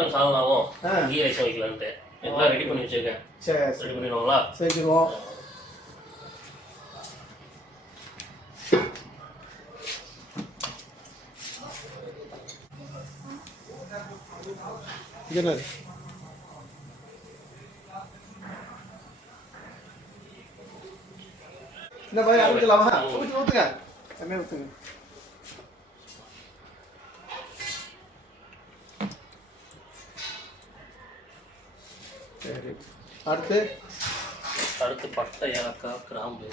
Mutton சால்னாவும் key rice வைக்கலான்ட்டு எல்லாம் ready பண்ணி வச்சிருக்கேன். சரி ரெடி பண்ணிடுவாங்களா? செஞ்சுருவோம். என்ன இந்த மாதிரி அரைக்கலாமா? ஊற்றுங்க தண்ணியை ஊற்றுங்க. சரி, அடுத்து பட்டை, ஏலக்காய், கிராம்பு.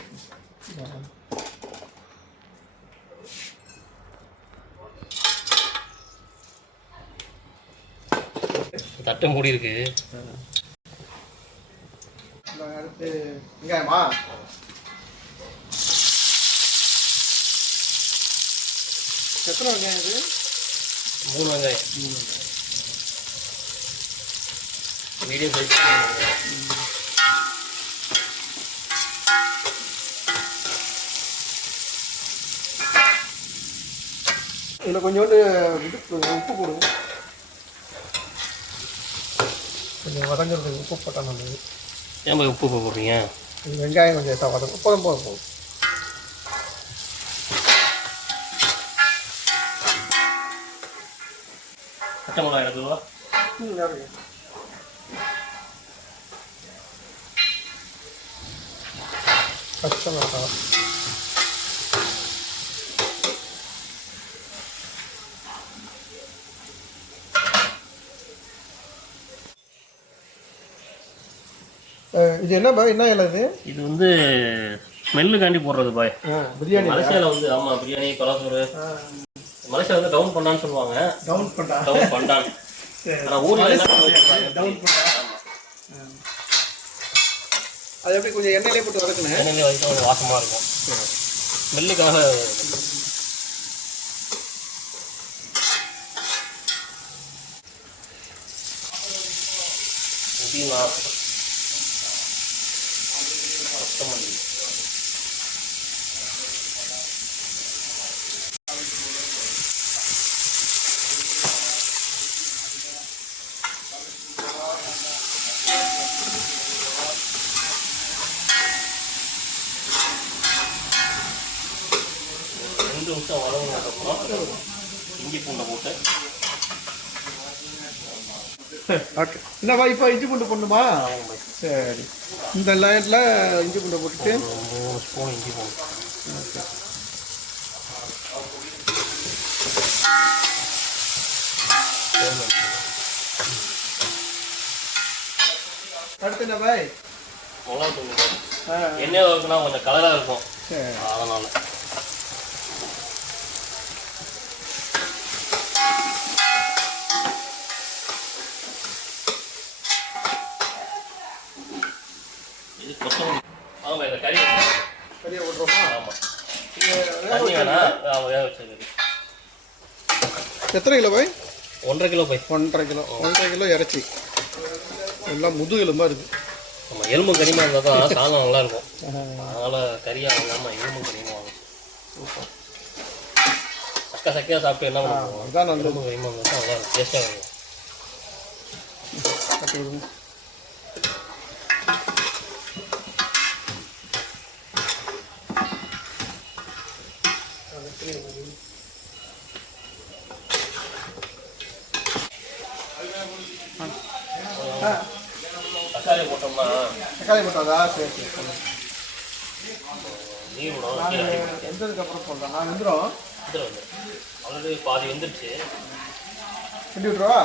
தட்டை மூடி இருக்கு. அடுத்து வெங்காயமா? எத்தனை வெங்காயம் இது? 3 வெங்காயம். Medium size. இதில் கொஞ்சோண்டு உப்பு போடுவோம். கொஞ்சம் வதங்கிறதுக்கு உப்பு போட்டால் நல்லது. ஏன் போய் உப்பு போடுறீங்க? வெங்காயம் கொஞ்சம் எதாவது வதங்கும். போதும். பச்சை மிளகாய் எடுத்துவா. பச்சை மிளகாய் இது என்ன பாய்? என்ன இலை இது? இது வந்து ஸ்மெல்லுக்காண்டி போடுறது பாய். பிரியாணி. மலேசியாவில் வந்து ஆமாம், பிரியாணி, கொலாசோறு. மலேசியா வந்து டவுன் பண்ணான்னு சொல்லுவாங்க. டவுன் பண்ணான். ஆனால் ஊரில் டவுன் பண்ணா. அது எப்படி கொஞ்சம் எண்ணெயிலே போட்டு வதக்கணும். எண்ணெயிலே வதக்கினா கொஞ்சம் வாசமாக இருக்கும். ஸ்மெல்லுக்காக. புதினா, கொத்தமல்லி, நிமிஷம் வதங்கினதுக்கப்புறம் இஞ்சி பூண்டை போட்டு. ஓகே. என்னப்பா இப்போ இஞ்சி பூண்டு போடணுமா? சரி, இந்த லைனில் இஞ்சி பூண்டை போட்டுட்டு 3 ஸ்பூன் இஞ்சி பூண்டு. ஓகே. அடுத்து என்ன பாய்? மிளகா தூள். எண்ணெய் இருக்குன்னா கொஞ்சம் கலராக இருக்கும், அதனால. இது கொத்தமல்லி. ஆமாம், இந்த கறியை போட்டுருவோமா? ஆமாம், தண்ணி வேணாம். வேக வச்சது. எத்தனை கிலோ பாய்? 1.5 கிலோ பாய். 1.5 கிலோ இறைச்சி. எல்லாம் முதுகெலும்பாக இருக்குது. ஆமாம், எலும்பு கறிமா இருந்தால் தான் சாதம் நல்லாயிருக்கும். அதனால் கறியாக வாங்காமல் எலும்பு கறிமா வாங்கும். சக்கையாக சாப்பிட்டு என்ன பண்ணுவோம்? அதுதான் நல்லது. எலும்பு கறிமா இருந்தால் தான் நல்லா டேஸ்ட்டாக இருக்கும். தக்காளி போட்டோம்னா சரி. நீர் விடும். வெந்ததுக்கப்புறம் போடலாம். நான் வெந்துடும். ஆல்ரெடி பாதி வெந்துருச்சு. கிண்டி விட்ருவா?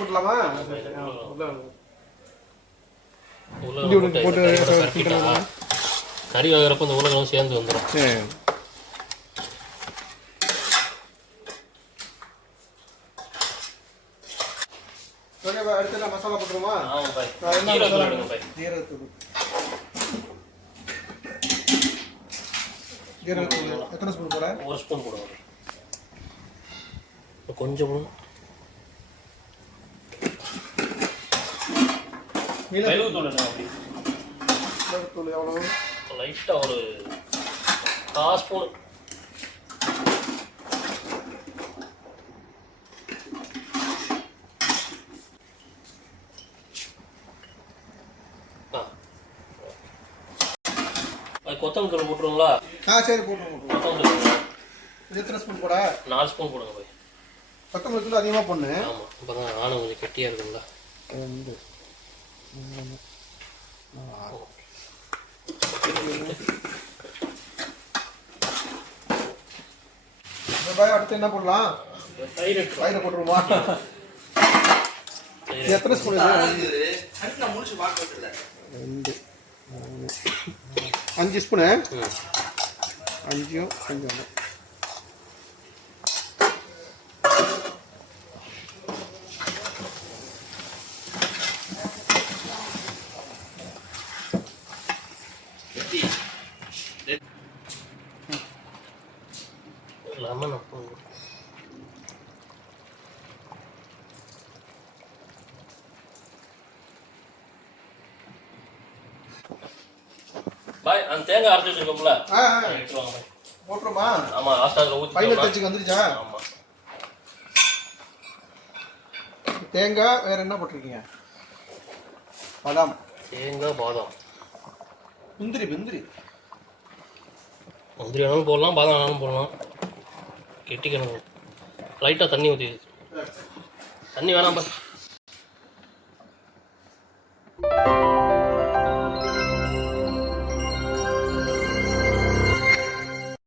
போட்டலாமா? கறி வாங்குறப்ப இந்த உலகம் சேர்ந்து வந்துடும். அடுத்து மசாலா போட்டுருமா? ஜீரகத்தூள் எத்தனை ஸ்பூன் போட? 1 ஸ்பூன் போடுவோம். கொஞ்சம் மிளகுத்தூள். மிளகுத்தூள் எவ்வளோ? லைட்டாக ஒரு 1/4 ஸ்பூன். கொத்தமல்லி தூள் போட்டுருங்களா? சரி போட்டுருங்க. கொத்தமல்லி தூள் எத்தனை ஸ்பூன் போட? 4 ஸ்பூன் போடுங்க போய். கொத்தமல்லி தூள் அதிகமாக போடணும். ஆமாம், அப்போ தான் ஆணம் கொஞ்சம் கெட்டியாக இருக்குங்களா. 2 3 4 அடுத்து என்ன போடலாம்? தயிரை போட்டுருமா? எத்தனை ஸ்பூன்? 2 3 5 ஸ்பூனு. 5 5 லெமன். பாய் அந்த தேங்காய் அரைச்சி வச்சிருக்கோம்ல, எடுத்துவாங்க பாய். போட்டுருமா? ஆமாம், லாஸ்ட் அதில் ஊற்றி. ஃபைனல் டச்சுக்கு வந்துருச்சா? ஆமாம். தேங்காய் வேற என்ன போட்டிருக்கீங்க? பாதாம். தேங்காய், பாதாம், முந்திரி. முந்திரி வேணாலும் போடலாம், பாதாம் வேணாலும் போடலாம். கெட்டிக்கணும். லைட்டாக தண்ணி ஊற்றி. தண்ணி வேணாம் பாய்.